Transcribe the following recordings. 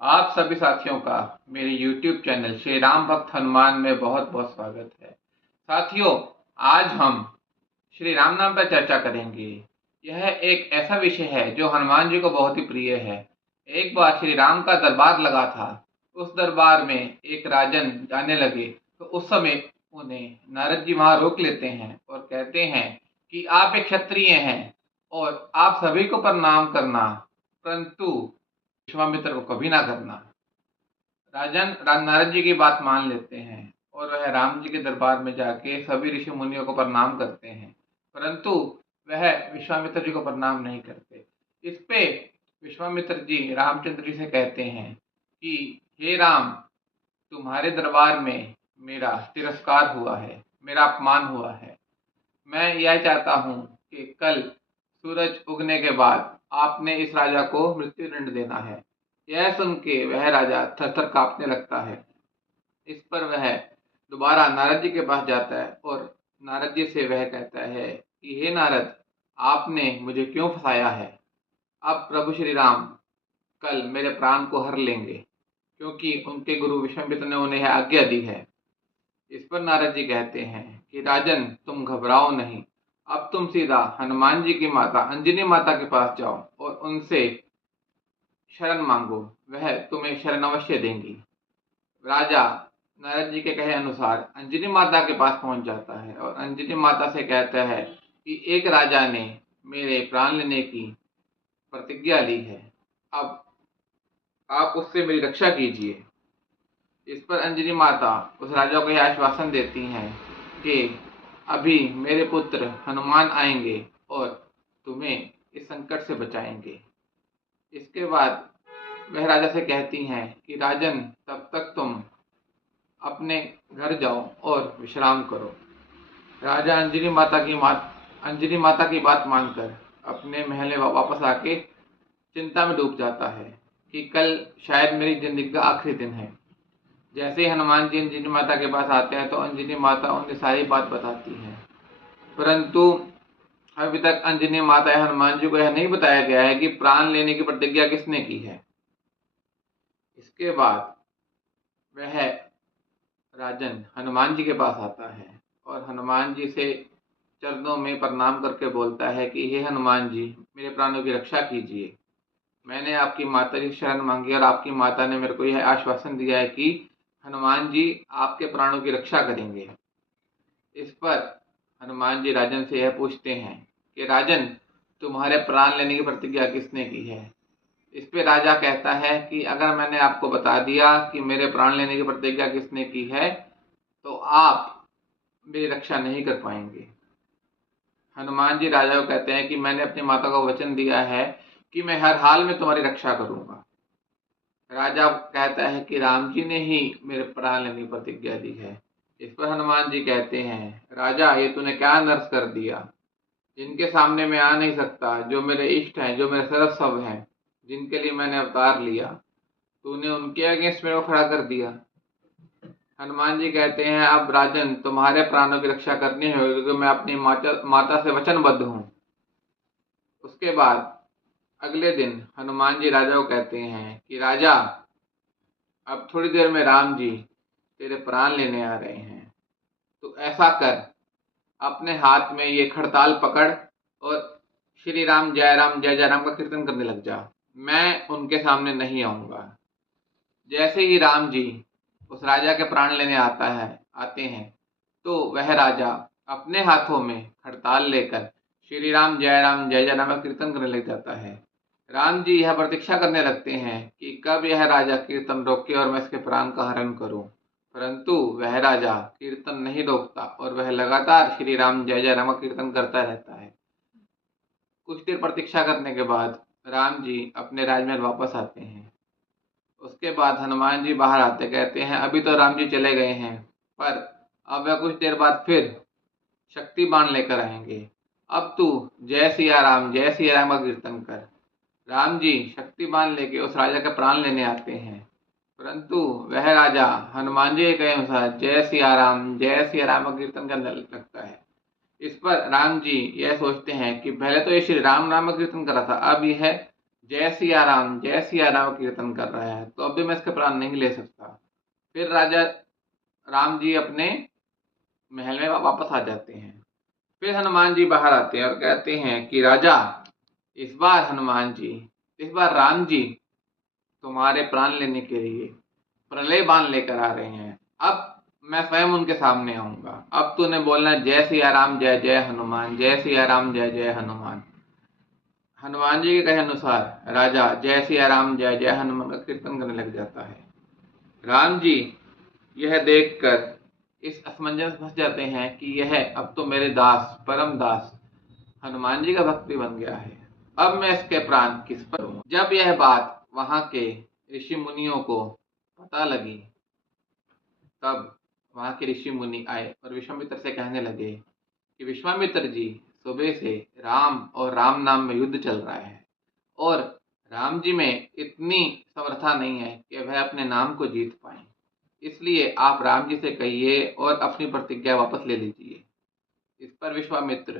आप सभी साथियों का मेरे YouTube चैनल श्री राम भक्त हनुमान में बहुत बहुत स्वागत है। साथियों, आज हम श्री राम नाम पर चर्चा करेंगे। यह एक ऐसा विषय है जो हनुमान जी को बहुत ही प्रिय है। एक बार श्री राम का दरबार लगा था। उस दरबार में एक राजन जाने लगे तो उस समय उन्हें नारद जी वहां रोक लेते हैं और कहते हैं कि आप एक क्षत्रिय हैं और आप सभी को प्रणाम करना, परंतु विश्वामित्र को कभी ना करना। नारद जी की बात मान लेते हैं और वह राम जी के दरबार में जाके सभी ऋषि मुनियों को प्रणाम करते हैं, परंतु वह विश्वामित्र जी को प्रणाम नहीं करते। इस पे विश्वामित्र जी रामचंद्र जी से कहते हैं कि हे राम, तुम्हारे दरबार में मेरा तिरस्कार हुआ है, मेरा अपमान हुआ है। मैं यह चाहता हूँ कि कल सूरज उगने के बाद आपने इस राजा को मृत्यु दंड देना है। यह सुन के वह राजा थर-थर काँपने लगता है। इस पर वह दोबारा नारद जी के पास जाता है और नारद जी से वह कहता है कि हे नारद, आपने मुझे क्यों फंसाया है? अब प्रभु श्री राम कल मेरे प्राण को हर लेंगे, क्योंकि उनके गुरु विश्वामित्र ने उन्हें आज्ञा दी है। इस पर नारद जी कहते हैं कि राजन, तुम घबराओ नहीं। अब तुम सीधा हनुमान जी की माता अंजनी माता के पास जाओ और उनसे शरण मांगो, वह तुम्हें शरण अवश्य देंगी। राजा नारद जी के कहे अनुसार अंजनी माता के पास पहुंच जाता है और अंजनी माता से कहता है कि एक राजा ने मेरे प्राण लेने की प्रतिज्ञा ली है, अब आप उससे मेरी रक्षा कीजिए। इस पर अंजनी माता उस राजा को यह आश्वासन देती हैं कि अभी मेरे पुत्र हनुमान आएंगे और तुम्हें इस संकट से बचाएंगे। इसके बाद वह राजा से कहती हैं कि राजन, तब तक तुम अपने घर जाओ और विश्राम करो। राजा अंजनी माता की बात मानकर अपने महल में वापस आके चिंता में डूब जाता है कि कल शायद मेरी जिंदगी का आखिरी दिन है। जैसे ही हनुमान जी अंजनी माता के पास आते हैं तो अंजनी माता उन्हें सारी बात बताती है, परंतु अभी तक अंजनी माता या हनुमान जी को यह नहीं बताया गया है कि प्राण लेने की प्रतिज्ञा किसने की है। इसके बाद वह राजन हनुमान जी के पास आता है और हनुमान जी से चरणों में प्रणाम करके बोलता है कि हे हनुमान जी, मेरे प्राणों की रक्षा कीजिए। मैंने आपकी माता की शरण मांगी और आपकी माता ने मेरे को यह आश्वासन दिया है कि हनुमान जी आपके प्राणों की रक्षा करेंगे। इस पर हनुमान जी राजन से यह पूछते हैं कि राजन, तुम्हारे प्राण लेने की प्रतिज्ञा किसने की है? इस पे राजा कहता है कि अगर मैंने आपको बता दिया कि मेरे प्राण लेने की प्रतिज्ञा किसने की है तो आप मेरी रक्षा नहीं कर पाएंगे। हनुमान जी राजा को कहते हैं कि मैंने अपनी माता को वचन दिया है कि मैं हर हाल में तुम्हारी रक्षा करूंगा। राजा कहता है कि राम जी ने ही मेरे प्राण लेने की प्रतिज्ञा दी है। इस पर हनुमान जी कहते हैं, राजा, ये तूने क्या नर्स कर दिया? जिनके सामने मैं आ नहीं सकता, जो मेरे इष्ट हैं, जो मेरे सर्वस्व हैं, जिनके लिए मैंने अवतार लिया, तूने उनके अगेंस्ट मेरे को खड़ा कर दिया। हनुमान जी कहते हैं, अब राजन, तुम्हारे प्राणों की रक्षा करनी होगी क्योंकि मैं अपनी माता से वचनबद्ध हूँ। उसके बाद अगले दिन हनुमान जी राजा को कहते हैं कि राजा, अब थोड़ी देर में राम जी तेरे प्राण लेने आ रहे हैं, तो ऐसा कर, अपने हाथ में ये खड़ताल पकड़ और श्री राम जय राम का कीर्तन करने लग जा। मैं उनके सामने नहीं आऊंगा। जैसे ही राम जी उस राजा के प्राण लेने आते हैं तो वह राजा अपने हाथों में खड़ताल लेकर श्री राम जय राम का कीर्तन करने लग जाता है। राम जी यह प्रतीक्षा करने लगते हैं कि कब यह राजा कीर्तन रोके और मैं इसके प्राण का हरण करूं, परंतु वह राजा कीर्तन नहीं रोकता और वह लगातार श्री राम जय राम का कीर्तन करता रहता है। कुछ देर प्रतीक्षा करने के बाद राम जी अपने राजमहल वापस आते हैं। उसके बाद हनुमान जी बाहर आते कहते हैं, अभी तो राम जी चले गए हैं, पर अब वह कुछ देर बाद फिर शक्ति बाण लेकर आएंगे। अब तू जय सिया राम का कीर्तन कर। राम जी शक्ति बाण लेके उस राजा के प्राण लेने आते हैं, परंतु वह राजा हनुमान जी के अनुसार जय सिया राम का कीर्तन करने लगता है। इस पर राम जी यह सोचते हैं कि पहले तो ये श्री राम नाम का कीर्तन कर रहा था, अब यह जय सिया राम कीर्तन कर रहा है, तो अभी मैं इसके प्राण नहीं ले सकता। फिर राजा राम जी अपने महल में वापस आ जाते हैं। फिर हनुमान जी बाहर आते हैं और कहते हैं कि राजा, इस बार हनुमान जी, इस बार राम जी तुम्हारे प्राण लेने के लिए प्रलय बाण लेकर आ रहे हैं। अब मैं स्वयं उनके सामने आऊंगा। अब तूने बोलना जय सिया राम जय जय हनुमान, जय सिया राम जय जय हनुमान। हनुमान जी के कहे अनुसार राजा जय सिया राम जय जय हनुमान का कीर्तन करने लग जाता है। राम जी यह देखकर इस असमंजस फंस जाते हैं कि यह अब तो मेरे दास, परम दास हनुमान जी का भक्त भी बन गया है। अब मैं इसके प्राण किस पर दूं? जब यह बात वहां के ऋषि मुनियों को पता लगी, तब वहां के ऋषि मुनि आए और विश्वामित्र से कहने लगे कि विश्वामित्र जी, सुबह से राम और राम नाम में युद्ध चल रहा है और राम जी में इतनी समर्था नहीं है कि वह अपने नाम को जीत पाए। इसलिए आप राम जी से कहिए और अपनी प्रतिज्ञा वापस ले लीजिए। इस पर विश्वामित्र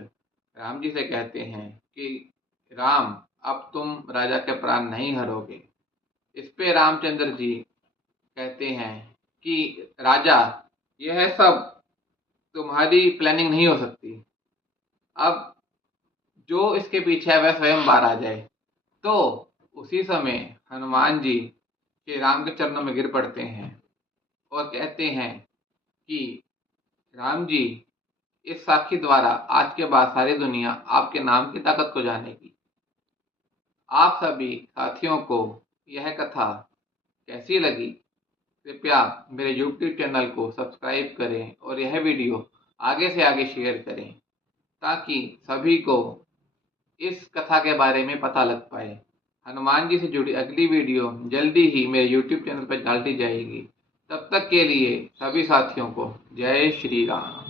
राम जी से कहते हैं कि राम, अब तुम राजा के प्राण नहीं हरोगे। इस पे रामचंद्र जी कहते हैं कि राजा, यह सब तुम्हारी प्लानिंग नहीं हो सकती। अब जो इसके पीछे है वह स्वयं बाहर आ जाए। तो उसी समय हनुमान जी श्री राम के चरणों में गिर पड़ते हैं और कहते हैं कि राम जी, इस साखी द्वारा आज के बाद सारी दुनिया आपके नाम की ताकत को जानेगी। आप सभी साथियों को यह कथा कैसी लगी, कृपया मेरे YouTube चैनल को सब्सक्राइब करें और यह वीडियो आगे से आगे शेयर करें ताकि सभी को इस कथा के बारे में पता लग पाए। हनुमान जी से जुड़ी अगली वीडियो जल्दी ही मेरे YouTube चैनल पर डाल दी जाएगी। तब तक के लिए सभी साथियों को जय श्री राम।